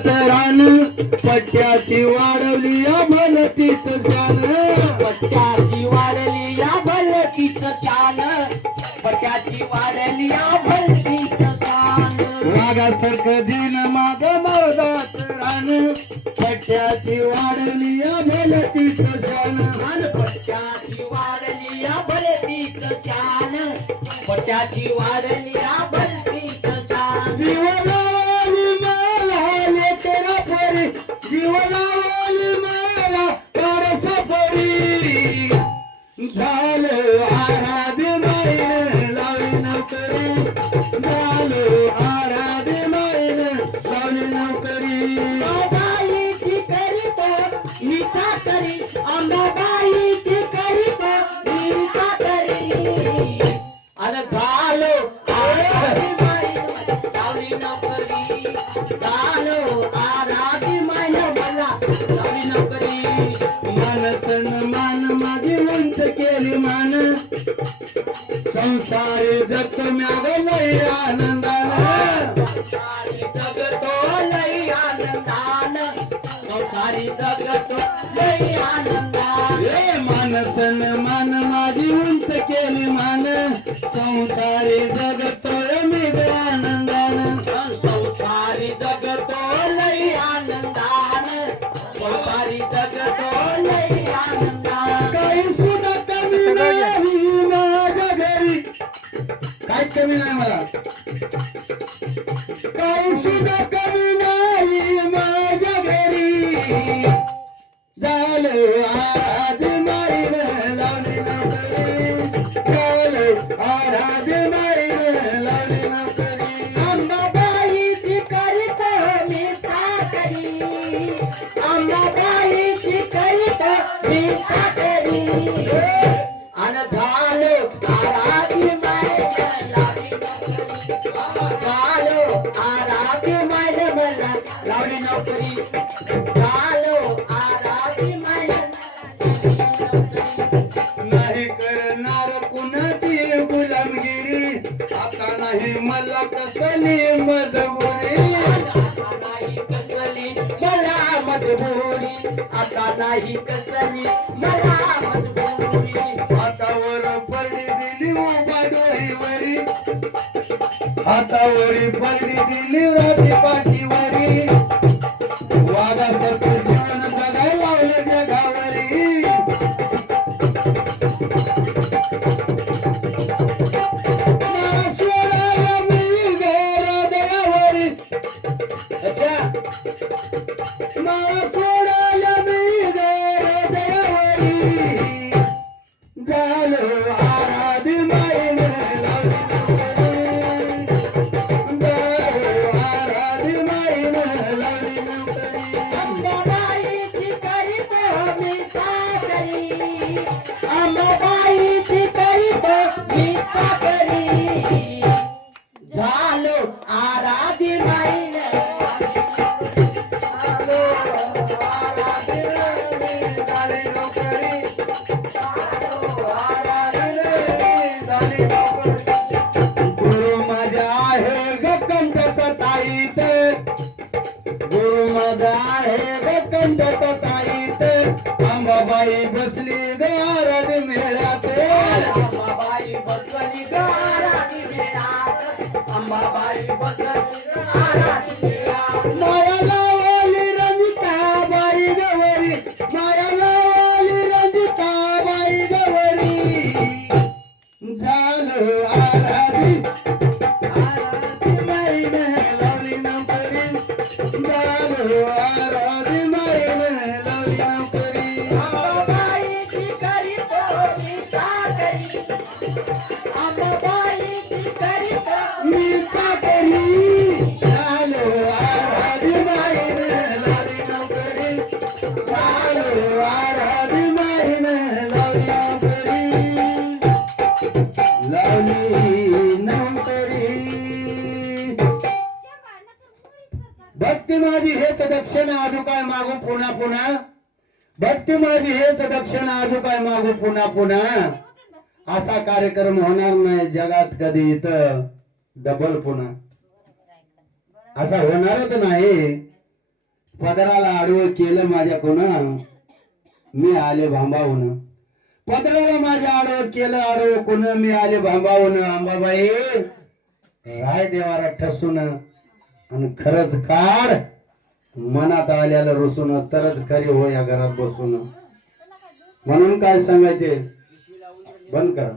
मौदात रान पट्ट्याची वाढवली या भलतीच शान पट्ट्याची वाढली या भलतीच शान पट्ट्याची वाढली या भलतीच शान वाघासारखं दिन माग मौदात रान पट्ट्याची वाढवली या भलतीच शान पट्ट्याची वाढली या भलतीच शान पट्ट्याची वाढली या भलतीच शान जीवनावली मला लेकरा परी जीवनावली मला परस परी झालं आराध्य माईन लावली नोकरी झालं आराध्य माईन लावली नोकरी अंबाबाईची करीतो मी करी अंबाबाईची करीतो मी करी अरे झालो आराधी माईन लावली नोकरी झालो आराधी माईन मला लावली नोकरी मनसन मान माझी उंच केली मान संसारी जगत म्याग लई आनंदाला संसारी जगतो लई आनंदान संसारी जगतो लई आनंदान मानसन मान माझी उंच केली मान संसारी जगतोय मी आनंदान संसारी जगतो लई आनंदान संसारी जगतो लई आनंदान काही सुद्धा कमी नाही माझ्या घरी काय कमी नाही मला काही सुद्धा कमी नाही माझ्या घरी झालं आराध्य माईन लावली नोकरी झालं आराध्य माईन लावली नोकरी अंबाबाईची करीत मी करी अंबाबाईची करीत मी करी आणि झालो आराधी माईन लावली नोकरी झालो आराधी माईन मला लावली नोकरी झालो आराधी माईन नाही करणार कुणाची गुलामगिरी आता नाही मला कसली मजबुरी नाही कसली मला मजबुरी आता नाही कसली मला मजबुरी हातावर पडली दिली उभा डोईवरी हातावरी पडली दिली राठी पाठीवरी वाघासारखं जीवन जगायला लावले जगावरी मला सोडायला मी घरादावरी मला सोडायला मी घरादावरी झालं आराधी माईन लावली नोकरी झालं आराधी माईन लावली नोकरी अंबाबाईची करीत मी करी अंबाबाईची करीत मी करी झालो आराधी माईन झालो आराधी माईन झाली नोकरी झालो आराधी झाली नोकरी गुरु माझा आहे ग कंठाचा ताईत गुरु माझा आहे ग कंठाचा ताईत अंबाबाई बसली ग आराध मेळ्यात अंबाबाई बसली गाराधी मेळात अंबाबाई बसली गाराधी मेळात माया लावली रंजिताबाई गवरी माया लावली रंजिताबाई गवरी झालं आराधी आराधी माईन लावली नोकरी झालं आराधी माईन लावली नोकरी अंबाबाईची करीत मी करी अंबाबाईची करीत मी चाकरी झालं आराधी माईन लावली नोकरी झालं आराधी माईन लावली नोकरी लावली नोकरी भक्ती माझी हेच दक्षिण आजू काय मागू पुन्हा पुन्हा भक्ती माझी हेच दक्षिण आजू काय मागू पुन्हा पुन्हा असा कार्यक्रम होणार नाही जगात कधी इथं डबल पुन्हा असा होणारच नाही पदराला आडवं केलं माझ्याकडून मी आले भांबावून. पदराला माझ्या आडवं केलं आडवं कोण मी आले भांबावून. अंबाबाई राय देवारा ठसून आणि खरंच काढ मनात आल्याला रुसून तरच खरी हो या घरात बसून. म्हणून काय सांगायचे बंद करा.